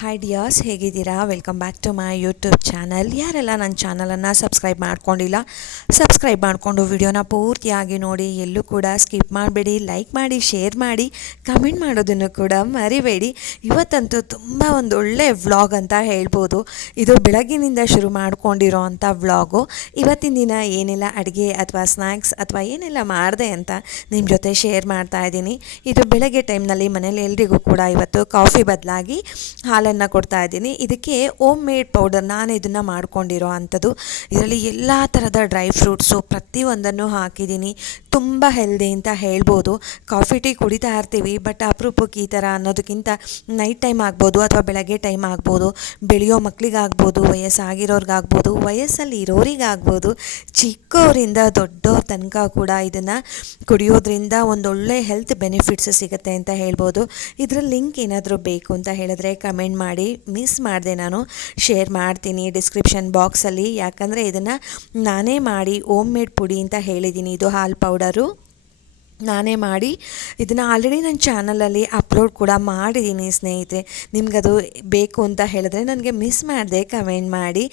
Hi dears ಹೇಗಿದ್ದೀರಾ? Welcome back to my YouTube channel ಯಾರೆಲ್ಲ ನನ್ನ ಚಾನಲನ್ನು ಸಬ್ಸ್ಕ್ರೈಬ್ ಮಾಡ್ಕೊಂಡಿಲ್ಲ ಸಬ್ಸ್ಕ್ರೈಬ್ ಮಾಡಿಕೊಂಡು ವಿಡಿಯೋನ ಪೂರ್ತಿಯಾಗಿ ನೋಡಿ, ಎಲ್ಲೂ ಕೂಡ ಸ್ಕಿಪ್ ಮಾಡಬೇಡಿ ಲೈಕ್ ಮಾಡಿ ಶೇರ್ ಮಾಡಿ ಕಮೆಂಟ್ ಮಾಡೋದನ್ನು ಕೂಡ ಮರಿಬೇಡಿ. ಇವತ್ತಂತೂ ತುಂಬ ಒಂದು ಒಳ್ಳೆ ವ್ಲಾಗ್ ಅಂತ ಹೇಳ್ಬೋದು. ಇದು ಬೆಳಗ್ಗಿನಿಂದ ಶುರು ಮಾಡ್ಕೊಂಡಿರೋ ಅಂಥ ವ್ಲಾಗು ಇವತ್ತಿನ ದಿನ ಏನೆಲ್ಲ ಅಡುಗೆ ಅಥವಾ ಸ್ನ್ಯಾಕ್ಸ್ ಅಥವಾ ಏನೆಲ್ಲ ಮಾಡಿದೆ ಅಂತ ನಿಮ್ಮ ಜೊತೆ ಶೇರ್ ಮಾಡ್ತಾ ಇದ್ದೀನಿ. ಇದು ಬೆಳಗ್ಗೆ ಟೈಮ್ನಲ್ಲಿ ಮನೇಲಿ ಎಲ್ರಿಗೂ ಕೂಡ ಇವತ್ತು ಕಾಫಿ ಬದಲಾಗಿ ಹಾಲನ್ನು ಕೊಡ್ತಾ ಇದ್ದೀನಿ. ಇದಕ್ಕೆ ಓಮ್ ಮೇಡ್ ಪೌಡರ್ ನಾನು ಇದನ್ನು ಮಾಡ್ಕೊಂಡಿರೋ ಅಂಥದ್ದು. ಇದರಲ್ಲಿ ಎಲ್ಲ ಥರದ ಡ್ರೈ ಫ್ರೂಟ್ಸು ಪ್ರತಿಯೊಂದನ್ನು ಹಾಕಿದ್ದೀನಿ. ತುಂಬ ಹೆಲ್ದಿ ಅಂತ ಹೇಳ್ಬೋದು. ಕಾಫಿ ಟೀ ಕುಡಿತಾ ಇರ್ತೀವಿ ಬಟ್ ಅಪರೂಪಕ್ಕೆ ಈ ಥರ ಅನ್ನೋದಕ್ಕಿಂತ ನೈಟ್ ಟೈಮ್ ಆಗ್ಬೋದು ಅಥವಾ ಬೆಳಗ್ಗೆ ಟೈಮ್ ಆಗ್ಬೋದು, ಬೆಳೆಯೋ ಮಕ್ಕಳಿಗಾಗ್ಬೋದು ವಯಸ್ಸಾಗಿರೋರಿಗಾಗ್ಬೋದು ವಯಸ್ಸಲ್ಲಿ ಇರೋರಿಗಾಗ್ಬೋದು ಚಿಕ್ಕವರಿಂದ ದೊಡ್ಡವ್ರ ತನಕ ಕೂಡ ಇದನ್ನು ಕುಡಿಯೋದ್ರಿಂದ ಒಂದೊಳ್ಳೆ ಹೆಲ್ತ್ ಬೆನಿಫಿಟ್ಸ್ ಸಿಗುತ್ತೆ ಅಂತ ಹೇಳ್ಬೋದು. ಇದರ ಲಿಂಕ್ ಏನಾದರೂ ಬೇಕು ಅಂತ ಹೇಳಿದ್ರೆ ಕಮೆಂಟ್ ಮಾಡಿ. ಮಿಸ್ ಮಾಡಿದೆ ನಾನು. ಶೇರ್ ಮಾಡ್ತೀನಿ ಡಿಸ್ಕ್ರಿಪ್ಷನ್ ಬಾಕ್ಸಲ್ಲಿ ಯಾಕಂದರೆ ಇದನ್ನು ನಾನೇ ಮಾಡಿ ಓಮ್ ಮೇಡ್ ಪುಡಿ ಅಂತ ಹೇಳಿದ್ದೀನಿ. ಇದು ಹಾಲು ಪೌಡರು ನಾನೇ ಮಾಡಿ ಇದನ್ನು ಆಲ್ರೆಡಿ ನನ್ನ ಚಾನಲಲ್ಲಿ ಅಪ್ಲೋಡ್ ಕೂಡ ಮಾಡಿದ್ದೀನಿ ಸ್ನೇಹಿತರೆ. ನಿಮಗದು ಬೇಕು ಅಂತ ಹೇಳಿದ್ರೆ ನನಗೆ ಮಿಸ್ ಮಾಡಿದೆ ಕಮೆಂಟ್ ಮಾಡಿ.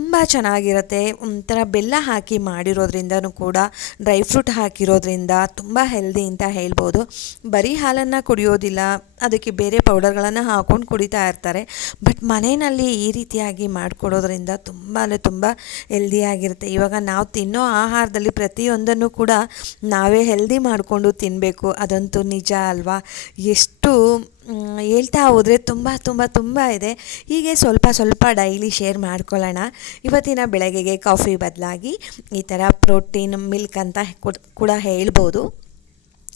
ತುಂಬ ಚೆನ್ನಾಗಿರುತ್ತೆ. ಒಂಥರ ಬೆಲ್ಲ ಹಾಕಿ ಮಾಡಿರೋದ್ರಿಂದನೂ ಕೂಡ, ಡ್ರೈ ಫ್ರೂಟ್ ಹಾಕಿರೋದ್ರಿಂದ ತುಂಬ ಹೆಲ್ದಿ ಅಂತ ಹೇಳ್ಬೋದು. ಬರೀ ಹಾಲನ್ನು ಕುಡಿಯೋದಿಲ್ಲ, ಅದಕ್ಕೆ ಬೇರೆ ಪೌಡರ್ಗಳನ್ನು ಹಾಕ್ಕೊಂಡು ಕುಡಿತಾ ಇರ್ತಾರೆ. ಬಟ್ ಮನೆಯಲ್ಲಿ ಈ ರೀತಿಯಾಗಿ ಮಾಡಿಕೊಡೋದ್ರಿಂದ ತುಂಬ ಅಂದರೆ ತುಂಬ ಹೆಲ್ದಿಯಾಗಿರುತ್ತೆ ಇವಾಗ ನಾವು ತಿನ್ನೋ ಆಹಾರದಲ್ಲಿ ಪ್ರತಿಯೊಂದನ್ನು ಕೂಡ ನಾವೇ ಹೆಲ್ದಿ ಮಾಡಿಕೊಂಡು ತಿನ್ನಬೇಕು ಅದಂತೂ ನಿಜ ಅಲ್ವಾ? ಎಷ್ಟು ಹೇಳ್ತಾ ಹೋದರೆ ತುಂಬ ತುಂಬ ತುಂಬ ಇದೆ. ಹೀಗೆ ಸ್ವಲ್ಪ ಸ್ವಲ್ಪ ಡೈಲಿ ಶೇರ್ ಮಾಡ್ಕೊಳ್ಳೋಣ. ಇವತ್ತಿನ ಬೆಳಗ್ಗೆಗೆ ಕಾಫಿ ಬದಲಾಗಿ ಈ ಥರ ಪ್ರೋಟೀನ್ ಮಿಲ್ಕ್ ಅಂತ ಕೂಡ ಹೇಳ್ಬೋದು.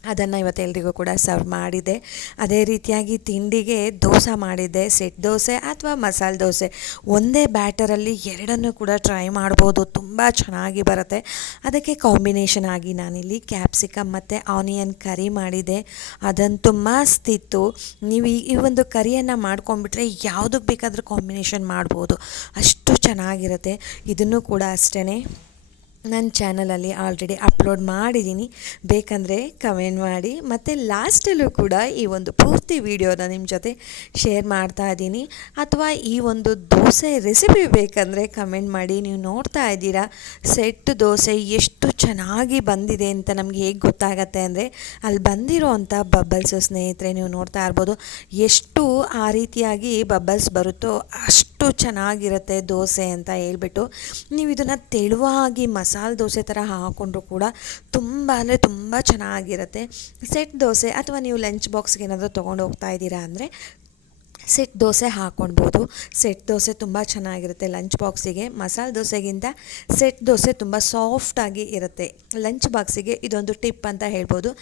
ಅದನ್ನು ಇವತ್ತು ಎಲ್ರಿಗೂ ಕೂಡ ಸರ್ವ್ ಮಾಡಿದೆ. ಅದೇ ರೀತಿಯಾಗಿ ತಿಂಡಿಗೆ ದೋಸೆ ಮಾಡಿದ್ದೆ ಸೆಟ್ ದೋಸೆ ಅಥವಾ ಮಸಾಲೆ ದೋಸೆ. ಒಂದೇ ಬ್ಯಾಟರಲ್ಲಿ ಎರಡನ್ನೂ ಕೂಡ ಟ್ರೈ ಮಾಡ್ಬೋದು, ತುಂಬ ಚೆನ್ನಾಗಿ ಬರುತ್ತೆ. ಅದಕ್ಕೆ ಕಾಂಬಿನೇಷನ್ ಆಗಿ ನಾನಿಲ್ಲಿ ಕ್ಯಾಪ್ಸಿಕಮ್ ಮತ್ತು ಆನಿಯನ್ ಕರಿ ಮಾಡಿದೆ. ಅದಂತೂ ಮಸ್ತಿತ್ತು ನೀವು ಈ ಒಂದು ಕರಿಯನ್ನು ಮಾಡ್ಕೊಂಡ್ಬಿಟ್ರೆ ಯಾವುದಕ್ಕೆ ಬೇಕಾದರೂ ಕಾಂಬಿನೇಷನ್ ಮಾಡ್ಬೋದು. ಅಷ್ಟು ಚೆನ್ನಾಗಿರುತ್ತೆ. ಇದನ್ನು ಕೂಡ ಅಷ್ಟೇ ನನ್ನ ಚಾನಲಲ್ಲಿ ಆಲ್ರೆಡಿ ಅಪ್ಲೋಡ್ ಮಾಡಿದ್ದೀನಿ. ಬೇಕಂದರೆ ಕಮೆಂಟ್ ಮಾಡಿ. ಮತ್ತು ಲಾಸ್ಟಲ್ಲೂ ಕೂಡ ಈ ಒಂದು ಪೂರ್ತಿ ವಿಡಿಯೋನ ನಿಮ್ಮ ಜೊತೆ ಶೇರ್ ಮಾಡ್ತಾ ಇದ್ದೀನಿ. ಅಥವಾ ಈ ಒಂದು ದೋಸೆ ರೆಸಿಪಿ ಬೇಕಂದರೆ ಕಮೆಂಟ್ ಮಾಡಿ. ನೀವು ನೋಡ್ತಾ ಇದ್ದೀರಾ? ಸೆಟ್ ದೋಸೆ ಎಷ್ಟು ಚೆನ್ನಾಗಿ ಬಂದಿದೆ ಅಂತ ನಮಗೆ ಹೇಗೆ ಗೊತ್ತಾಗತ್ತೆ ಅಂದರೆ, ಅಲ್ಲಿ ಬಂದಿರೋ ಅಂಥ ಬಬ್ಬಲ್ಸು ಸ್ನೇಹಿತರೆ, ನೀವು ನೋಡ್ತಾ ಇರ್ಬೋದು. ಎಷ್ಟು ಆ ರೀತಿಯಾಗಿ ಬಬ್ಬಲ್ಸ್ ಬರುತ್ತೋ ಅಷ್ಟು ಚೆನ್ನಾಗಿರುತ್ತೆ ದೋಸೆ ಅಂತ ಹೇಳ್ಬಿಟ್ಟು ನೀವು ಇದನ್ನು ತೆಳುವಾಗಿ ಮಸಾಲೆ ದೋಸೆ ಥರ ಹಾಕ್ಕೊಂಡ್ರು ಕೂಡ ತುಂಬ ಅಂದರೆ ತುಂಬ ಚೆನ್ನಾಗಿರುತ್ತೆ. ಸೆಟ್ ದೋಸೆ ಅಥವಾ ನೀವು ಲಂಚ್ ಬಾಕ್ಸ್ಗೆ ಏನಾದರೂ ತೊಗೊಂಡು ಹೋಗ್ತಾ ಇದ್ದೀರಾ ಅಂದರೆ ಸೆಟ್ ದೋಸೆ ಹಾಕ್ಕೊಳ್ಬೋದು. ಸೆಟ್ ದೋಸೆ ತುಂಬ ಚೆನ್ನಾಗಿರುತ್ತೆ ಲಂಚ್ ಬಾಕ್ಸಿಗೆ. ಮಸಾಲೆ ದೋಸೆಗಿಂತ ಸೆಟ್ ದೋಸೆ ತುಂಬ ಸಾಫ್ಟಾಗಿ ಇರುತ್ತೆ. ಲಂಚ್ ಬಾಕ್ಸಿಗೆ ಇದೊಂದು ಟಿಪ್ ಅಂತ ಹೇಳ್ಬೋದು.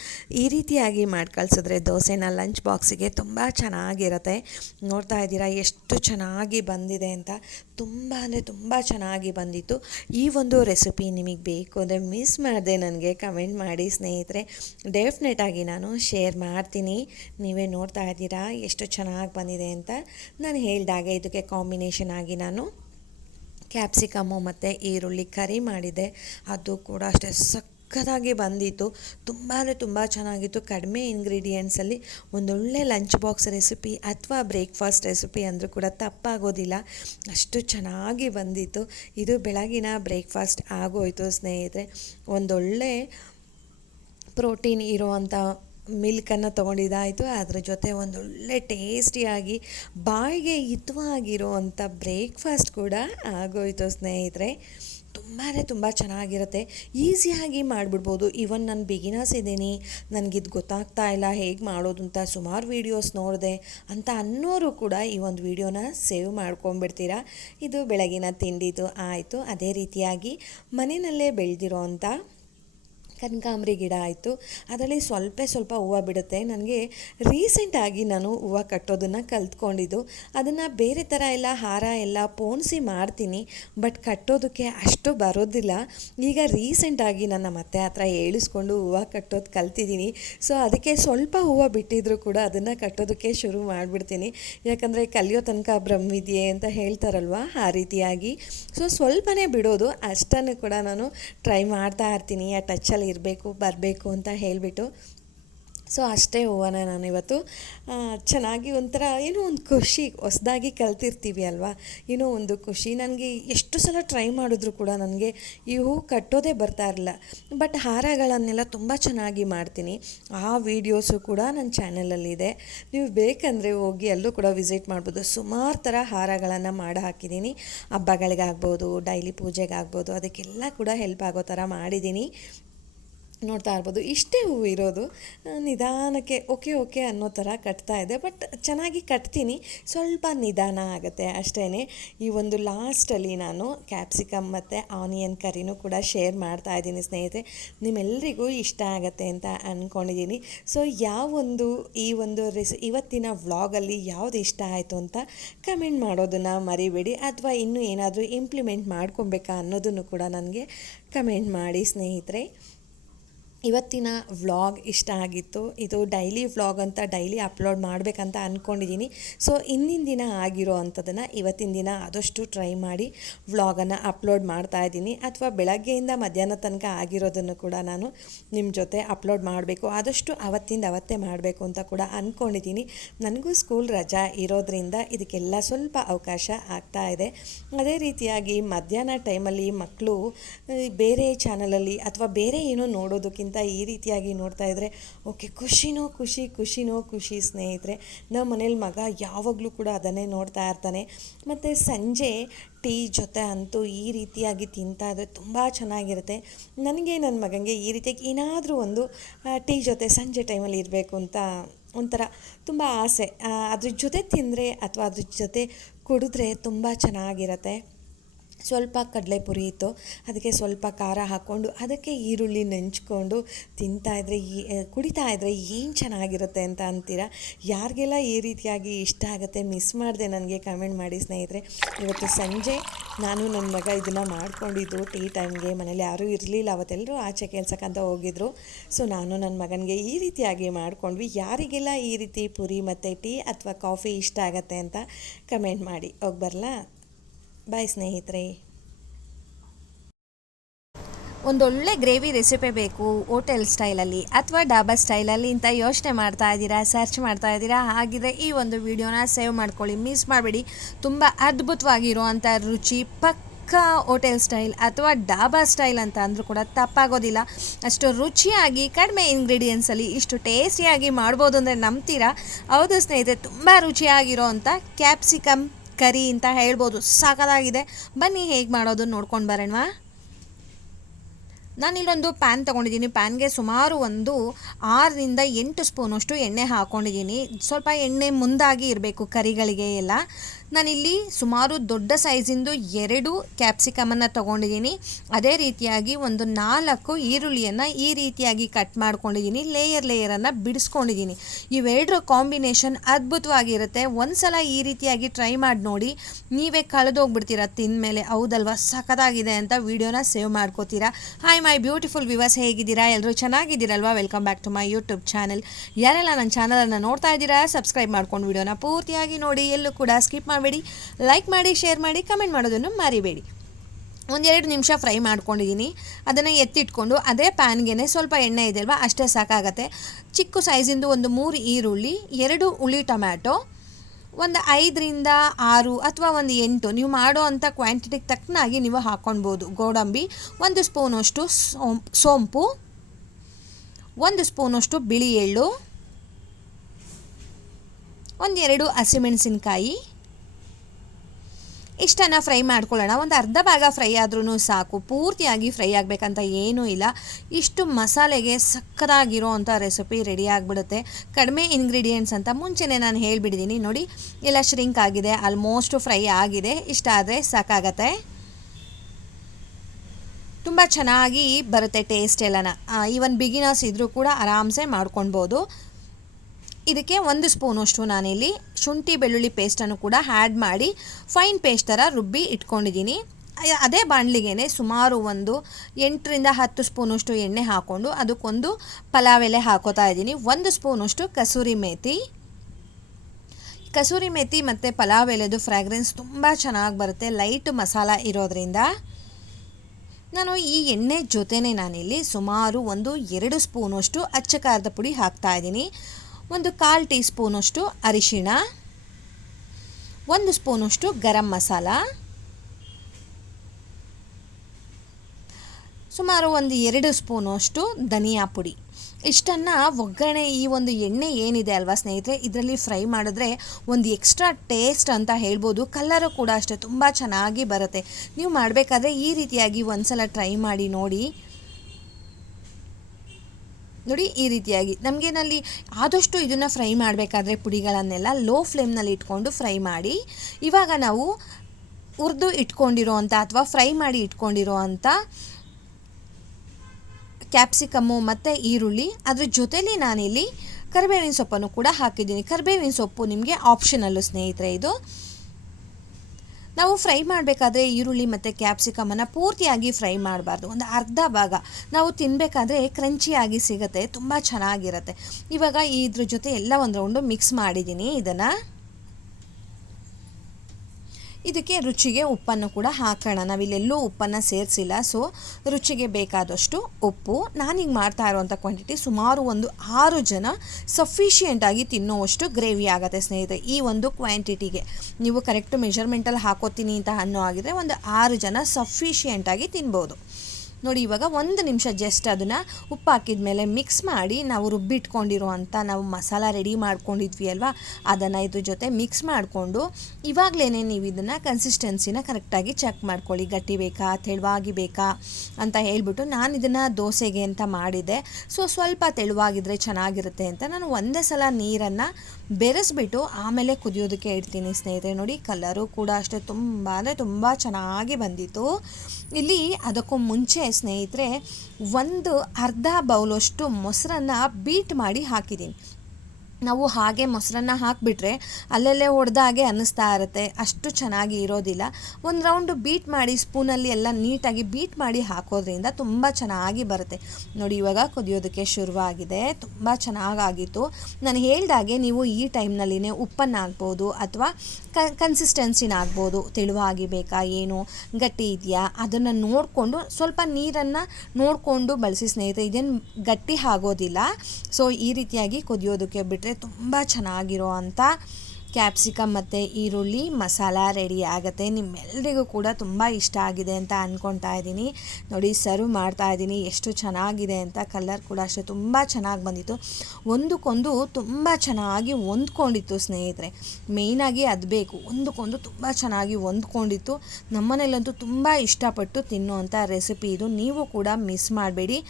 ಈ ರೀತಿಯಾಗಿ ಮಾಡಿ ಕಳಿಸಿದ್ರೆ ದೋಸೆನ ಲಂಚ್ ಬಾಕ್ಸಿಗೆ ತುಂಬ ಚೆನ್ನಾಗಿರುತ್ತೆ. ನೋಡ್ತಾ ಇದ್ದೀರಾ ಎಷ್ಟು ಚೆನ್ನಾಗಿ ಬಂದಿದೆ ಅಂತ. ತುಂಬ ಅಂದರೆ ತುಂಬ ಚೆನ್ನಾಗಿ ಬಂದಿತ್ತು. ಈ ಒಂದು ರೆಸಿಪಿ ನಿಮಗೆ ಬೇಕು ಅಂದರೆ ಮಿಸ್ ಮಾಡಿದೆ ನನಗೆ ಕಮೆಂಟ್ ಮಾಡಿ ಸ್ನೇಹಿತರೆ. ಡೆಫಿನೆಟಾಗಿ ನಾನು ಶೇರ್ ಮಾಡ್ತೀನಿ. ನೀವೇ ನೋಡ್ತಾ ಇದ್ದೀರಾ ಎಷ್ಟು ಚೆನ್ನಾಗಿ ಬಂದಿದೆ ಅಂತ ನಾನು ಹೇಳಿದಾಗೆ ಇದಕ್ಕೆ ಕಾಂಬಿನೇಷನ್ ಆಗಿ ನಾನು ಕ್ಯಾಪ್ಸಿಕಮು ಮತ್ತು ಈರುಳ್ಳಿ ಕರಿ ಮಾಡಿದೆ. ಅದು ಕೂಡ ಅಷ್ಟೇ ಸಕ್ಕತ್ತಾಗಿ ಬಂದಿತ್ತು. ತುಂಬಾ ತುಂಬ ಚೆನ್ನಾಗಿತ್ತು. ಕಡಿಮೆ ಇಂಗ್ರೀಡಿಯೆಂಟ್ಸಲ್ಲಿ ಒಂದೊಳ್ಳೆ ಲಂಚ್ ಬಾಕ್ಸ್ ರೆಸಿಪಿ ಅಥವಾ ಬ್ರೇಕ್ಫಾಸ್ಟ್ ರೆಸಿಪಿ ಅಂದರೂ ಕೂಡ ತಪ್ಪಾಗೋದಿಲ್ಲ. ಅಷ್ಟು ಚೆನ್ನಾಗಿ ಬಂದಿತ್ತು. ಇದು ಬೆಳಗಿನ ಬ್ರೇಕ್ಫಾಸ್ಟ್ ಆಗೋಯಿತು ಸ್ನೇಹಿತರೆ. ಒಂದೊಳ್ಳೆ ಪ್ರೋಟೀನ್ ಇರುವಂಥ ಮಿಲ್ಕನ್ನು ತೊಗೊಂಡಿದ್ದಾಯಿತು. ಅದ್ರ ಜೊತೆ ಒಂದೊಳ್ಳೆ ಟೇಸ್ಟಿಯಾಗಿ, ಬಾಯಿಗೆ ಹಿತವಾಗಿರುವಂಥ ಬ್ರೇಕ್ಫಾಸ್ಟ್ ಕೂಡ ಆಗೋಯಿತು ಸ್ನೇಹಿತರೆ. ತುಂಬಾ ತುಂಬ ಚೆನ್ನಾಗಿರುತ್ತೆ. ಈಸಿಯಾಗಿ ಮಾಡಿಬಿಡ್ಬೋದು. ಈವನ್ ನಾನು ಬಿಗಿನರ್ಸ್ ಇದ್ದೀನಿ. ನನಗಿದು ಗೊತ್ತಾಗ್ತಾ ಇಲ್ಲ ಹೇಗೆ ಮಾಡೋದು ಅಂತ ಸುಮಾರು ವೀಡಿಯೋಸ್ ನೋಡಿದೆ ಅಂತ ಅನ್ನೋರು ಕೂಡ ಈ ಒಂದು ವೀಡಿಯೋನ ಸೇವ್ ಮಾಡ್ಕೊಂಬಿಡ್ತೀರಾ ಇದು ಬೆಳಗಿನ ತಿಂಡಿದು ಆಯಿತು. ಅದೇ ರೀತಿಯಾಗಿ ಮನೆಯಲ್ಲೇ ಬೆಳೆದಿರೋ ಅಂಥ ಕನಕಾಂಬರಿ ಗಿಡ ಆಯಿತು. ಅದರಲ್ಲಿ ಸ್ವಲ್ಪ ಸ್ವಲ್ಪ ಹೂವು ಬಿಡುತ್ತೆ. ನನಗೆ ರೀಸೆಂಟಾಗಿ ನಾನು ಹೂವು ಕಟ್ಟೋದನ್ನು ಕಲ್ತ್ಕೊಂಡಿದ್ದು. ಅದನ್ನು ಬೇರೆ ಥರ ಎಲ್ಲ ಹಾರ ಎಲ್ಲ ಪೋಣಿಸಿ ಮಾಡ್ತೀನಿ, ಬಟ್ ಕಟ್ಟೋದಕ್ಕೆ ಅಷ್ಟು ಬರೋದಿಲ್ಲ. ಈಗ ರೀಸೆಂಟಾಗಿ ನನ್ನ ಮತ್ತೆ ಹತ್ರ ಹೇಳಿಸ್ಕೊಂಡು ಹೂವು ಕಟ್ಟೋದು ಕಲ್ತಿದ್ದೀನಿ. ಸೊ, ಅದಕ್ಕೆ ಸ್ವಲ್ಪ ಹೂವು ಬಿಟ್ಟಿದ್ರು ಕೂಡ ಅದನ್ನು ಕಟ್ಟೋದಕ್ಕೆ ಶುರು ಮಾಡಿಬಿಡ್ತೀನಿ. ಯಾಕಂದರೆ ಕಲಿಯೋ ತನಕ ಬ್ರಹ್ಮಿದೆಯೇ ಅಂತ ಹೇಳ್ತಾರಲ್ವ ಆ ರೀತಿಯಾಗಿ. ಸೊ, ಸ್ವಲ್ಪನೇ ಬಿಡೋದು. ಅಷ್ಟನ್ನು ಕೂಡ ನಾನು ಟ್ರೈ ಮಾಡ್ತಾ ಇರ್ತೀನಿ. ಆ ಟಚ್ಚಲ್ಲಿ ಇರಬೇಕು, ಬರಬೇಕು ಅಂತ ಹೇಳಿಬಿಟ್ಟು. ಸೊ, ಅಷ್ಟೇ ಹೂವನ ನಾನು ಇವತ್ತು ಚೆನ್ನಾಗಿ ಒಂಥರ ಏನೋ ಒಂದು ಖುಷಿ, ಹೊಸದಾಗಿ ಕಲ್ತಿರ್ತೀವಿ ಅಲ್ವಾ? ಏನೋ ಒಂದು ಖುಷಿ. ನನಗೆ ಎಷ್ಟು ಸಲ ಟ್ರೈ ಮಾಡಿದ್ರು ಕೂಡ ನನಗೆ ಈ ಹೂ ಕಟ್ಟೋದೇ ಬರ್ತಾ ಇರಲಿಲ್ಲ. ಬಟ್ ಹಾರಗಳನ್ನೆಲ್ಲ ತುಂಬ ಚೆನ್ನಾಗಿ ಮಾಡ್ತೀನಿ. ಆ ವಿಡಿಯೋಸು ಕೂಡ ನನ್ನ ಚಾನಲಲ್ಲಿದೆ. ನೀವು ಬೇಕಂದರೆ ಹೋಗಿ ಅಲ್ಲೂ ಕೂಡ ವಿಸಿಟ್ ಮಾಡ್ಬೋದು. ಸುಮಾರು ಥರ ಹಾರಗಳನ್ನು ಮಾಡಿ ಹಾಕಿದ್ದೀನಿ. ಹಬ್ಬಗಳಿಗಾಗ್ಬೋದು, ಡೈಲಿ ಪೂಜೆಗಾಗ್ಬೋದು, ಅದಕ್ಕೆಲ್ಲ ಕೂಡ ಹೆಲ್ಪ್ ಆಗೋ ಥರ ಮಾಡಿದ್ದೀನಿ. ನೋಡ್ತಾ ಇರ್ಬೋದು. ಇಷ್ಟೇ ಹೂವು ಇರೋದು. ನಿಧಾನಕ್ಕೆ ಓಕೆ ಓಕೆ ಅನ್ನೋ ಥರ ಕಟ್ತಾ ಇದೆ. ಬಟ್ ಚೆನ್ನಾಗಿ ಕಟ್ತೀನಿ. ಸ್ವಲ್ಪ ನಿಧಾನ ಆಗುತ್ತೆ ಅಷ್ಟೇ ಈ ಒಂದು ಲಾಸ್ಟಲ್ಲಿ ನಾನು ಕ್ಯಾಪ್ಸಿಕಮ್ ಮತ್ತು ಆನಿಯನ್ ಕರಿನೂ ಕೂಡ ಶೇರ್ ಮಾಡ್ತಾ ಇದ್ದೀನಿ ಸ್ನೇಹಿತರೆ. ನಿಮ್ಮೆಲ್ಲರಿಗೂ ಇಷ್ಟ ಆಗುತ್ತೆ ಅಂತ ಅಂದ್ಕೊಂಡಿದ್ದೀನಿ ಸೊ, ಯಾವೊಂದು ಈ ಒಂದು ರೆಸಿ, ಇವತ್ತಿನ ವ್ಲಾಗಲ್ಲಿ ಯಾವುದು ಇಷ್ಟ ಆಯಿತು ಅಂತ ಕಮೆಂಟ್ ಮಾಡೋದನ್ನು ಮರಿಬೇಡಿ. ಅಥವಾ ಇನ್ನೂ ಏನಾದರೂ ಇಂಪ್ಲಿಮೆಂಟ್ ಮಾಡ್ಕೊಬೇಕಾ ಅನ್ನೋದನ್ನು ಕೂಡ ನನಗೆ ಕಮೆಂಟ್ ಮಾಡಿ ಸ್ನೇಹಿತರೆ. ಇವತ್ತಿನ ವ್ಲಾಗ್ ಇಷ್ಟ ಆಗಿತ್ತು. ಇದು ಡೈಲಿ ವ್ಲಾಗ್ ಅಂತ ಡೈಲಿ ಅಪ್ಲೋಡ್ ಮಾಡಬೇಕಂತ ಅಂದ್ಕೊಂಡಿದ್ದೀನಿ ಸೊ ಇಂದಿನ ದಿನ ಆಗಿರೋ ಅಂಥದ್ದನ್ನು ಇವತ್ತಿನ ದಿನ ಆದಷ್ಟು ಟ್ರೈ ಮಾಡಿ ವ್ಲಾಗನ್ನು ಅಪ್ಲೋಡ್ ಮಾಡ್ತಾ ಇದ್ದೀನಿ ಅಥವಾ ಬೆಳಗ್ಗೆಯಿಂದ ಮಧ್ಯಾಹ್ನ ತನಕ ಆಗಿರೋದನ್ನು ಕೂಡ ನಾನು ನಿಮ್ಮ ಜೊತೆ ಅಪ್ಲೋಡ್ ಮಾಡಬೇಕು. ಆದಷ್ಟು ಅವತ್ತಿಂದ ಅವತ್ತೇ ಮಾಡಬೇಕು ಅಂತ ಕೂಡ ಅಂದ್ಕೊಂಡಿದ್ದೀನಿ ನನಗೂ ಸ್ಕೂಲ್ ರಜಾ ಇರೋದ್ರಿಂದ ಇದಕ್ಕೆಲ್ಲ ಸ್ವಲ್ಪ ಅವಕಾಶ ಆಗ್ತಾ ಇದೆ. ಅದೇ ರೀತಿಯಾಗಿ ಮಧ್ಯಾಹ್ನ ಟೈಮಲ್ಲಿ ಮಕ್ಕಳು ಬೇರೆ ಚಾನಲಲ್ಲಿ ಅಥವಾ ಬೇರೆ ಏನೋ ನೋಡೋದಕ್ಕಿಂತ ಈ ರೀತಿಯಾಗಿ ನೋಡ್ತಾ ಇದ್ದರೆ ಓಕೆ, ಖುಷಿನೋ ಖುಷಿ ಖುಷಿನೋ ಖುಷಿ ಸ್ನೇಹಿತರೆ, ನಮ್ಮ ಮನೇಲಿ ಮಗ ಯಾವಾಗಲೂ ಕೂಡ ಅದನ್ನೇ ನೋಡ್ತಾ ಇರ್ತಾನೆ. ಮತ್ತು ಸಂಜೆ ಟೀ ಜೊತೆ ಅಂತೂ ಈ ರೀತಿಯಾಗಿ ತಿಂತಾ ಇದ್ರೆ ತುಂಬ ಚೆನ್ನಾಗಿರುತ್ತೆ. ನನಗೆ ನನ್ನ ಮಗನಿಗೆ ಈ ರೀತಿಯಾಗಿ ಏನಾದರೂ ಒಂದು ಟೀ ಜೊತೆ ಸಂಜೆ ಟೈಮಲ್ಲಿ ಇರಬೇಕು ಅಂತ ಒಂಥರ ತುಂಬ ಆಸೆ. ಅದ್ರ ಜೊತೆ ತಿಂದರೆ ಅಥವಾ ಅದ್ರ ಜೊತೆ ಕುಡಿದ್ರೆ ತುಂಬ ಚೆನ್ನಾಗಿರುತ್ತೆ. ಸ್ವಲ್ಪ ಕಡಲೆಪುರಿ ಇತ್ತು. ಅದಕ್ಕೆ ಸ್ವಲ್ಪ ಖಾರ ಹಾಕ್ಕೊಂಡು ಅದಕ್ಕೆ ಈರುಳ್ಳಿ ನೆಂಚ್ಕೊಂಡು ತಿಂತಾ ಇದ್ದರೆ ಈ ಕುಡಿತಾ ಇದ್ದರೆ ಏನು ಚೆನ್ನಾಗಿರುತ್ತೆ ಅಂತ ಅಂತೀರಾ? ಯಾರಿಗೆಲ್ಲ ಈ ರೀತಿಯಾಗಿ ಇಷ್ಟ ಆಗುತ್ತೆ ಮಿಸ್ ಮಾಡಿದೆ ನನಗೆ ಕಮೆಂಟ್ ಮಾಡಿ ಸ್ನೇಹಿತರೆ. ಇವತ್ತು ಸಂಜೆ ನಾನು ನನ್ನ ಮಗ ಇದನ್ನು ಮಾಡ್ಕೊಂಡಿದ್ದು ಟೀ ಟೈಮ್ಗೆ, ಮನೇಲಿ ಯಾರೂ ಇರಲಿಲ್ಲ ಅವತ್ತೆಲ್ಲರೂ ಆಚೆ ಕೆಲ್ಸಕ್ಕಂತ ಹೋಗಿದ್ರು. ಸೊ ನಾನು ನನ್ನ ಮಗನಿಗೆ ಈ ರೀತಿಯಾಗಿ ಮಾಡ್ಕೊಂಡ್ವಿ. ಯಾರಿಗೆಲ್ಲ ಈ ರೀತಿ ಪುರಿ ಮತ್ತು ಟೀ ಅಥವಾ ಕಾಫಿ ಇಷ್ಟ ಆಗತ್ತೆ ಅಂತ ಕಮೆಂಟ್ ಮಾಡಿ. ಹೋಗಿ ಬರಲಾ? ಬಾಯ್ ಸ್ನೇಹಿತರೆ. ಒಂದೊಳ್ಳೆ ಗ್ರೇವಿ ರೆಸಿಪಿ ಬೇಕು, ಹೋಟೆಲ್ ಸ್ಟೈಲಲ್ಲಿ ಅಥವಾ ಡಾಬಾ ಸ್ಟೈಲಲ್ಲಿ ಇಂಥ ಯೋಚನೆ ಮಾಡ್ತಾ ಇದ್ದೀರಾ, ಸರ್ಚ್ ಮಾಡ್ತಾ ಇದ್ದೀರಾ, ಹಾಗಿದ್ರೆ ಈ ಒಂದು ವಿಡಿಯೋನ ಸೇವ್ ಮಾಡ್ಕೊಳ್ಳಿ. ಮಿಸ್ ಮಾಡಬೇಡಿ. ತುಂಬ ಅದ್ಭುತವಾಗಿರುವಂಥ ರುಚಿ, ಪಕ್ಕ ಹೋಟೆಲ್ ಸ್ಟೈಲ್ ಅಥವಾ ಡಾಬಾ ಸ್ಟೈಲ್ ಅಂತ ಅಂದರೂ ಕೂಡ ತಪ್ಪಾಗೋದಿಲ್ಲ. ಅಷ್ಟು ರುಚಿಯಾಗಿ, ಕಡಿಮೆ ಇಂಗ್ರೀಡಿಯೆಂಟ್ಸಲ್ಲಿ ಇಷ್ಟು ಟೇಸ್ಟಿಯಾಗಿ ಮಾಡ್ಬೋದು ಅಂದರೆ ನಂಬ್ತೀರಾ? ಹೌದು ಸ್ನೇಹಿತರೆ, ತುಂಬ ರುಚಿಯಾಗಿರೋ ಅಂಥ ಕ್ಯಾಪ್ಸಿಕಮ್. ಕರಿ ಅಂತ ಹೇಳ್ಬೋದು. ಸಾಕದಾಗಿದೆ. ಬನ್ನಿ ಹೇಗೆ ಮಾಡೋದು ನೋಡ್ಕೊಂಡು ಬರೋಣವಾ? ನಾನಿಲ್ಲೊಂದು ಪ್ಯಾನ್ ತೊಗೊಂಡಿದ್ದೀನಿ. ಪ್ಯಾನ್ಗೆ ಸುಮಾರು ಒಂದು ಆರರಿಂದ ಎಂಟು ಸ್ಪೂನಷ್ಟು ಎಣ್ಣೆ ಹಾಕ್ಕೊಂಡಿದ್ದೀನಿ ಸ್ವಲ್ಪ ಎಣ್ಣೆ ಮುಂದಾಗಿ ಇರಬೇಕು ಕರಿಗಳಿಗೆ ಎಲ್ಲ. ನಾನಿಲ್ಲಿ ಸುಮಾರು ದೊಡ್ಡ ಸೈಜಿಂದು ಎರಡು ಕ್ಯಾಪ್ಸಿಕಮನ್ನು ತೊಗೊಂಡಿದ್ದೀನಿ. ಅದೇ ರೀತಿಯಾಗಿ ಒಂದು ನಾಲ್ಕು ಈರುಳ್ಳಿಯನ್ನು ಈ ರೀತಿಯಾಗಿ ಕಟ್ ಮಾಡ್ಕೊಂಡಿದ್ದೀನಿ. ಲೇಯರ್ ಲೇಯರನ್ನು ಬಿಡಿಸ್ಕೊಂಡಿದ್ದೀನಿ. ಇವೆರಡರ ಕಾಂಬಿನೇಷನ್ ಅದ್ಭುತವಾಗಿರುತ್ತೆ. ಒಂದ್ಸಲ ಈ ರೀತಿಯಾಗಿ ಟ್ರೈ ಮಾಡಿ ನೋಡಿ. ನೀವೇ ಕಳೆದೋಗ್ಬಿಡ್ತೀರಾ ತಿಂದಮೇಲೆ. ಹೌದಲ್ವಾ? ಸಖತ್ತಾಗಿದೆ ಅಂತ ವಿಡಿಯೋನ ಸೇವ್ ಮಾಡ್ಕೋತೀರಾ? ಹಾಯ್ ಮೈ ಬ್ಯೂಟಿಫುಲ್ ವಿವರ್ಸ್ ಹೇಗಿದ್ದೀರಾ? ಎಲ್ಲರೂ ಚೆನ್ನಾಗಿದ್ದೀರಲ್ವಾ? Welcome back to my YouTube channel ಯಾರೆಲ್ಲ ನನ್ನ ಚಾನಲನ್ನು ನೋಡ್ತಾ ಇದ್ದೀರಾ ಸಬ್ಸ್ಕ್ರೈಬ್ ಮಾಡ್ಕೊಂಡು ವಿಡಿಯೋನ ಪೂರ್ತಿಯಾಗಿ ನೋಡಿ. ಎಲ್ಲೂ ಕೂಡ ಸ್ಕಿಪ್ ಮಾಡಬೇಡಿ ಲೈಕ್ ಮಾಡಿ ಶೇರ್ ಮಾಡಿ ಕಮೆಂಟ್ ಮಾಡೋದನ್ನು ಮರಿಬೇಡಿ. ಒಂದೆರಡು ನಿಮಿಷ ಫ್ರೈ ಮಾಡ್ಕೊಂಡಿದ್ದೀನಿ. ಅದನ್ನು ಎತ್ತಿಟ್ಕೊಂಡು ಅದೇ ಪ್ಯಾನ್ಗೆ ಸ್ವಲ್ಪ ಎಣ್ಣೆ ಇದೆ ಅಲ್ವಾ, ಅಷ್ಟೇ ಸಾಕಾಗತ್ತೆ. ಚಿಕ್ಕ ಸೈಜಿಂದು ಒಂದು ಮೂರು ಈರುಳ್ಳಿ, ಎರಡು ಹುಳಿ ಟೊಮ್ಯಾಟೊ, ಒಂದು ಐದರಿಂದ ಆರು ಅಥವಾ ಒಂದು ಎಂಟು ನೀವು ಮಾಡೋ ಅಂಥ ಕ್ವಾಂಟಿಟಿಗೆ ತಕ್ಕನಾಗಿ ನೀವು ಹಾಕ್ಕೊಳ್ಬೋದು ಗೋಡಂಬಿ, ಒಂದು ಸ್ಪೂನಷ್ಟು ಸೋಂಪ್ ಸೋಂಪು, ಒಂದು ಸ್ಪೂನಷ್ಟು ಬಿಳಿ ಎಳ್ಳು, ಒಂದೆರಡು ಹಸಿಮೆಣಸಿನ್ಕಾಯಿ ಇಷ್ಟನ್ನು ಫ್ರೈ ಮಾಡ್ಕೊಳ್ಳೋಣ. ಒಂದು ಅರ್ಧ ಭಾಗ ಫ್ರೈ ಆದ್ರೂ ಸಾಕು. ಪೂರ್ತಿಯಾಗಿ ಫ್ರೈ ಆಗಬೇಕಂತ ಏನೂ ಇಲ್ಲ. ಇಷ್ಟು ಮಸಾಲೆಗೆ ಸಕ್ಕದಾಗಿರೋ ಅಂಥ ರೆಸಿಪಿ ರೆಡಿ ಆಗಿಬಿಡುತ್ತೆ. ಕಡಿಮೆ ಇಂಗ್ರೀಡಿಯೆಂಟ್ಸ್ ಅಂತ ಮುಂಚೆನೇ ನಾನು ಹೇಳಿಬಿಟ್ಟಿದ್ದೀನಿ. ನೋಡಿ, ಎಲ್ಲ ಶ್ರಿಂಕ್ ಆಗಿದೆ. ಆಲ್ಮೋಸ್ಟ್ ಫ್ರೈ ಆಗಿದೆ. ಇಷ್ಟ ಆದರೆ ಸಾಕಾಗತ್ತೆ. ತುಂಬ ಚೆನ್ನಾಗಿ ಬರುತ್ತೆ ಟೇಸ್ಟ್ ಎಲ್ಲನ. ಈವನ್ ಬಿಗಿನರ್ಸ್ ಇದ್ದರೂ ಕೂಡ ಆರಾಮ್ಸೆ ಮಾಡ್ಕೊಳ್ಬೋದು. ಇದಕ್ಕೆ ಒಂದು ಸ್ಪೂನಷ್ಟು ನಾನಿಲ್ಲಿ ಶುಂಠಿ ಬೆಳ್ಳುಳ್ಳಿ ಪೇಸ್ಟನ್ನು ಕೂಡ ಆ್ಯಡ್ ಮಾಡಿ ಫೈನ್ ಪೇಸ್ಟ್ ಥರ ರುಬ್ಬಿ ಇಟ್ಕೊಂಡಿದ್ದೀನಿ. ಅದೇ ಬಾಣಲಿಗೆನೆ ಸುಮಾರು ಒಂದು ಎಂಟರಿಂದ ಹತ್ತು ಸ್ಪೂನಷ್ಟು ಎಣ್ಣೆ ಹಾಕ್ಕೊಂಡು ಅದಕ್ಕೊಂದು ಪಲಾವ್ ಎಲೆ ಹಾಕೋತಾ ಇದ್ದೀನಿ. ಒಂದು ಸ್ಪೂನಷ್ಟು ಕಸೂರಿ ಮೇಥಿ ಕಸೂರಿ ಮೇಥಿ ಮತ್ತು ಪಲಾವ್ ಎಲೆದು ಫ್ರ್ಯಾಗ್ರೆನ್ಸ್ ತುಂಬ ಚೆನ್ನಾಗಿ ಬರುತ್ತೆ ಲೈಟ್ ಮಸಾಲ ಇರೋದ್ರಿಂದ. ನಾನು ಈ ಎಣ್ಣೆ ಜೊತೆನೇ ನಾನಿಲ್ಲಿ ಸುಮಾರು ಒಂದು ಎರಡು ಸ್ಪೂನಷ್ಟು ಅಚ್ಚ ಖಾರದ ಪುಡಿ ಹಾಕ್ತಾ ಇದ್ದೀನಿ. ಒಂದು ಕಾಲು ಟೀ ಸ್ಪೂನಷ್ಟು ಅರಿಶಿಣ, ಒಂದು ಸ್ಪೂನಷ್ಟು ಗರಂ ಮಸಾಲ, ಸುಮಾರು ಒಂದು ಎರಡು ಸ್ಪೂನಷ್ಟು ಧನಿಯಾ ಪುಡಿ. ಇಷ್ಟನ್ನು ಒಗ್ಗರಣೆ ಈ ಒಂದು ಎಣ್ಣೆ ಏನಿದೆ ಅಲ್ವಾ ಸ್ನೇಹಿತರೆ, ಇದರಲ್ಲಿ ಫ್ರೈ ಮಾಡಿದ್ರೆ ಒಂದು ಎಕ್ಸ್ಟ್ರಾ ಟೇಸ್ಟ್ ಅಂತ ಹೇಳ್ಬೋದು. ಕಲ್ಲರು ಕೂಡ ಅಷ್ಟೇ, ತುಂಬ ಚೆನ್ನಾಗಿ ಬರುತ್ತೆ. ನೀವು ಮಾಡಬೇಕಾದ್ರೆ ಈ ರೀತಿಯಾಗಿ ಒಂದು ಸಲ ಟ್ರೈ ಮಾಡಿ ನೋಡಿ. ನೋಡಿ ಈ ರೀತಿಯಾಗಿ. ನಮಗೇನಲ್ಲಿ ಆದಷ್ಟು ಇದನ್ನು ಫ್ರೈ ಮಾಡಬೇಕಾದ್ರೆ ಪುಡಿಗಳನ್ನೆಲ್ಲ ಲೋ ಫ್ಲೇಮ್ನಲ್ಲಿ ಇಟ್ಕೊಂಡು ಫ್ರೈ ಮಾಡಿ, ಇವಾಗ ನಾವು ಹುರಿದು ಇಟ್ಕೊಂಡಿರೋ ಅಂಥ ಅಥವಾ ಫ್ರೈ ಮಾಡಿ ಇಟ್ಕೊಂಡಿರೋ ಅಂಥ ಕ್ಯಾಪ್ಸಿಕಮ್ಮು ಮತ್ತು ಈರುಳ್ಳಿ, ಅದ್ರ ಜೊತೆಲಿ ನಾನಿಲ್ಲಿ ಕರಿಬೇವಿನ ಸೊಪ್ಪನ್ನು ಕೂಡ ಹಾಕಿದ್ದೀನಿ. ಕರಿಬೇವಿನ ಸೊಪ್ಪು ನಿಮಗೆ ಆಪ್ಷನಲ್ಲು ಸ್ನೇಹಿತರೆ ಇದು. ನಾವು ಫ್ರೈ ಮಾಡಬೇಕಾದ್ರೆ ಈರುಳ್ಳಿ ಮತ್ತು ಕ್ಯಾಪ್ಸಿಕಮನ್ನು ಪೂರ್ತಿಯಾಗಿ ಫ್ರೈ ಮಾಡಬಾರ್ದು. ಒಂದು ಅರ್ಧ ಭಾಗ ನಾವು ತಿನ್ನಬೇಕಾದ್ರೆ ಕ್ರಂಚಿಯಾಗಿ ಸಿಗುತ್ತೆ, ತುಂಬ ಚೆನ್ನಾಗಿರುತ್ತೆ. ಇವಾಗ ಇದ್ರ ಜೊತೆ ಎಲ್ಲ ಒಂದು ರೌಂಡು ಮಿಕ್ಸ್ ಮಾಡಿದ್ದೀನಿ ಇದನ್ನು. ಇದಕ್ಕೆ ರುಚಿಗೆ ಉಪ್ಪನ್ನು ಕೂಡ ಹಾಕೋಣ. ನಾವಿಲ್ಲೆಲ್ಲೂ ಉಪ್ಪನ್ನು ಸೇರಿಸಿಲ್ಲ ಸೊ ರುಚಿಗೆ ಬೇಕಾದಷ್ಟು ಉಪ್ಪು. ನಾನೀಗ ಮಾಡ್ತಾ ಇರುವಂಥ ಕ್ವಾಂಟಿಟಿ ಸುಮಾರು ಒಂದು ಆರು ಜನ ಸಫಿಷಿಯೆಂಟಾಗಿ ತಿನ್ನುವಷ್ಟು ಗ್ರೇವಿ ಆಗುತ್ತೆ ಸ್ನೇಹಿತರೆ. ಈ ಒಂದು ಕ್ವಾಂಟಿಟಿಗೆ ನೀವು ಕರೆಕ್ಟ್ ಮೆಷರ್ಮೆಂಟಲ್ಲಿ ಹಾಕೋತೀನಿ ಅಂತ ಅನ್ನೋ ಆಗಿದ್ರೆ ಒಂದು ಆರು ಜನ ಸಫಿಷಿಯೆಂಟಾಗಿ ತಿನ್ಬೋದು. ನೋಡಿ, ಇವಾಗ ಒಂದು ನಿಮಿಷ ಜಸ್ಟ್ ಅದನ್ನು ಉಪ್ಪು ಹಾಕಿದ ಮೇಲೆ ಮಿಕ್ಸ್ ಮಾಡಿ ನಾವು ರುಬ್ಬಿಟ್ಕೊಂಡಿರುವಂಥ ನಾವು ಮಸಾಲ ರೆಡಿ ಮಾಡ್ಕೊಂಡಿದ್ವಿ ಅಲ್ವಾ? ಅದನ್ನು ಇದ್ರ ಜೊತೆ ಮಿಕ್ಸ್ ಮಾಡಿಕೊಂಡು ಇವಾಗಲೇ ನೀವು ಇದನ್ನು ಕನ್ಸಿಸ್ಟೆನ್ಸಿನ ಕರೆಕ್ಟಾಗಿ ಚೆಕ್ ಮಾಡ್ಕೊಳ್ಳಿ. ಗಟ್ಟಿ ಬೇಕಾ, ತೆಳುವಾಗಿ ಬೇಕಾ ಅಂತ ಹೇಳ್ಬಿಟ್ಟು ನಾನು ಇದನ್ನು ದೋಸೆಗೆ ಅಂತ ಮಾಡಿದೆ. ಸೊ ಸ್ವಲ್ಪ ತೆಳುವಾಗಿದ್ರೆ ಚೆನ್ನಾಗಿರುತ್ತೆ ಅಂತ ನಾನು ಒಂದೇ ಸಲ ನೀರನ್ನು ಬೆರೆಸ್ಬಿಟ್ಟು ಆಮೇಲೆ ಕುದಿಯೋದಕ್ಕೆ ಇಡ್ತೀನಿ ಸ್ನೇಹಿತರೆ. ನೋಡಿ ಕಲರು ಕೂಡ ಅಷ್ಟೇ ತುಂಬ, ಅಂದರೆ ತುಂಬ ಚೆನ್ನಾಗಿ ಬಂದಿತ್ತು. ಇಲ್ಲಿ ಅದಕ್ಕೂ ಮುಂಚೆ ಸ್ನೇಹಿತರೆ ಒಂದು ಅರ್ಧ ಬೌಲಷ್ಟು ಮೊಸರನ್ನು ಬೀಟ್ ಮಾಡಿ ಹಾಕಿದ್ದೀನಿ ನಾವು ಹಾಗೆ ಮೊಸರನ್ನ ಹಾಕಿಬಿಟ್ರೆ ಅಲ್ಲಲ್ಲೇ ಹೊಡೆದಾಗೆ ಅನ್ನಿಸ್ತಾ ಇರುತ್ತೆ. ಅಷ್ಟು ಚೆನ್ನಾಗಿ ಇರೋದಿಲ್ಲ. ಒಂದು ರೌಂಡು ಬೀಟ್ ಮಾಡಿ ಸ್ಪೂನಲ್ಲಿ ಎಲ್ಲ ನೀಟಾಗಿ ಬೀಟ್ ಮಾಡಿ ಹಾಕೋದ್ರಿಂದ ತುಂಬ ಚೆನ್ನಾಗಿ ಬರುತ್ತೆ. ನೋಡಿ, ಇವಾಗ ಕುದಿಯೋದಕ್ಕೆ ಶುರುವಾಗಿದೆ. ತುಂಬ ಚೆನ್ನಾಗಾಗಿತ್ತು. ನಾನು ಹೇಳ್ದಾಗೆ ನೀವು ಈ ಟೈಮ್ನಲ್ಲಿನೇ ಉಪ್ಪನ್ನು ಹಾಕ್ಬೋದು ಅಥವಾ ಕ ಕನ್ಸಿಸ್ಟೆನ್ಸಿನ ಆಗ್ಬೋದು ತೆಳುವಾಗಿ ಬೇಕಾ, ಏನು, ಗಟ್ಟಿ ಇದೆಯಾ? ಅದನ್ನು ನೋಡಿಕೊಂಡು ಸ್ವಲ್ಪ ನೀರನ್ನು ನೋಡಿಕೊಂಡು ಬಳಸಿ ಸ್ನೇಹಿತರೆ, ಇದೇನು ಗಟ್ಟಿ ಆಗೋದಿಲ್ಲ. ಸೊ ಈ ರೀತಿಯಾಗಿ ಕುದಿಯೋದಕ್ಕೆ ಬಿಟ್ಟರೆ ತುಂಬ ಚೆನ್ನಾಗಿರೋ ಅಂಥ ಕ್ಯಾಪ್ಸಿಕಮ್ ಮತ್ತು ಈರುಳ್ಳಿ ಮಸಾಲ ರೆಡಿ ಆಗುತ್ತೆ. ನಿಮ್ಮೆಲ್ಲರಿಗೂ ಕೂಡ ತುಂಬ ಇಷ್ಟ ಆಗಿದೆ ಅಂತ ಅಂದ್ಕೊತಾ ಇದ್ದೀನಿ. ನೋಡಿ ಸರ್ವ್ ಮಾಡ್ತಾ ಇದ್ದೀನಿ. ಎಷ್ಟು ಚೆನ್ನಾಗಿದೆ ಅಂತ ಕಲರ್ ಕೂಡ ಅಷ್ಟೇ ತುಂಬ ಚೆನ್ನಾಗಿ ಬಂದಿತ್ತು. ಒಂದಕ್ಕೊಂದು ತುಂಬ ಚೆನ್ನಾಗಿ ಹೊಂದ್ಕೊಂಡಿತ್ತು ಸ್ನೇಹಿತರೆ. ಮೇಯ್ನಾಗಿ ಅದು ಬೇಕು. ಒಂದಕ್ಕೊಂದು ತುಂಬ ಚೆನ್ನಾಗಿ ಹೊಂದ್ಕೊಂಡಿತ್ತು. ನಮ್ಮನೇಲಂತೂ ತುಂಬ ಇಷ್ಟಪಟ್ಟು ತಿನ್ನುವಂಥ ರೆಸಿಪಿ ಇದು. ನೀವು ಕೂಡ ಮಿಸ್ ಮಾಡಬೇಡಿ.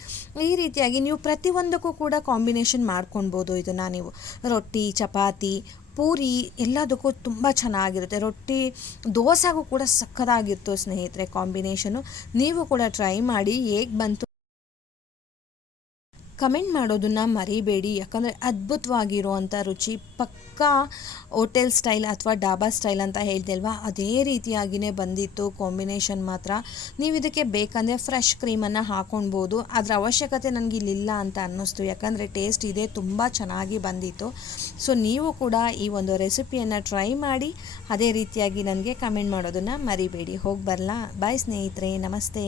ಈ ರೀತಿಯಾಗಿ ನೀವು ಪ್ರತಿಯೊಂದಕ್ಕೂ ಕೂಡ ಕಾಂಬಿನೇಷನ್ ಮಾಡ್ಕೊಳ್ಬೋದು ಇದನ್ನು ನೀವು. ರೊಟ್ಟಿ, ಚಪಾತಿ ಪೂರಿ ಎಲ್ಲದಕ್ಕೂ ತುಂಬ ಚೆನ್ನಾಗಿರುತ್ತೆ. ರೊಟ್ಟಿ, ದೋಸೆಗೂ ಕೂಡ ಸಖತ್ತಾಗಿತ್ತು ಸ್ನೇಹಿತರೆ ಕಾಂಬಿನೇಷನು. ನೀವು ಕೂಡ ಟ್ರೈ ಮಾಡಿ ಹೇಗೆ ಬಂತು? ಕಮೆಂಟ್ ಮಾಡೋದನ್ನು ಮರಿಬೇಡಿ. ಯಾಕಂದರೆ ಅದ್ಭುತವಾಗಿರುವಂಥ ರುಚಿ, ಪಕ್ಕಾ ಹೋಟೆಲ್ ಸ್ಟೈಲ್ ಅಥವಾ ಡಾಬಾ ಸ್ಟೈಲ್ ಅಂತ ಹೇಳ್ದಲ್ವಾ ಅದೇ ರೀತಿಯಾಗಿಯೇ ಬಂದಿತ್ತು ಕಾಂಬಿನೇಷನ್ ಮಾತ್ರ. ನೀವು ಇದಕ್ಕೆ ಬೇಕಂದರೆ ಫ್ರೆಶ್ ಕ್ರೀಮನ್ನು ಹಾಕೊಳ್ಬೋದು ಅದರ ಅವಶ್ಯಕತೆ ನನಗೆ ಇಲ್ಲಿಲ್ಲ ಅಂತ ಅನ್ನಿಸ್ತು. ಯಾಕಂದರೆ ಟೇಸ್ಟ್ ಇದೆ ತುಂಬ ಚೆನ್ನಾಗಿ ಬಂದಿತ್ತು. ಸೊ ನೀವು ಕೂಡ ಈ ಒಂದು ರೆಸಿಪಿಯನ್ನು ಟ್ರೈ ಮಾಡಿ, ಅದೇ ರೀತಿಯಾಗಿ ನನಗೆ ಕಮೆಂಟ್ ಮಾಡೋದನ್ನು ಮರಿಬೇಡಿ. ಹೋಗಿ ಬರಲಾ. ಬಾಯ್ ಸ್ನೇಹಿತರೆ, ನಮಸ್ತೆ.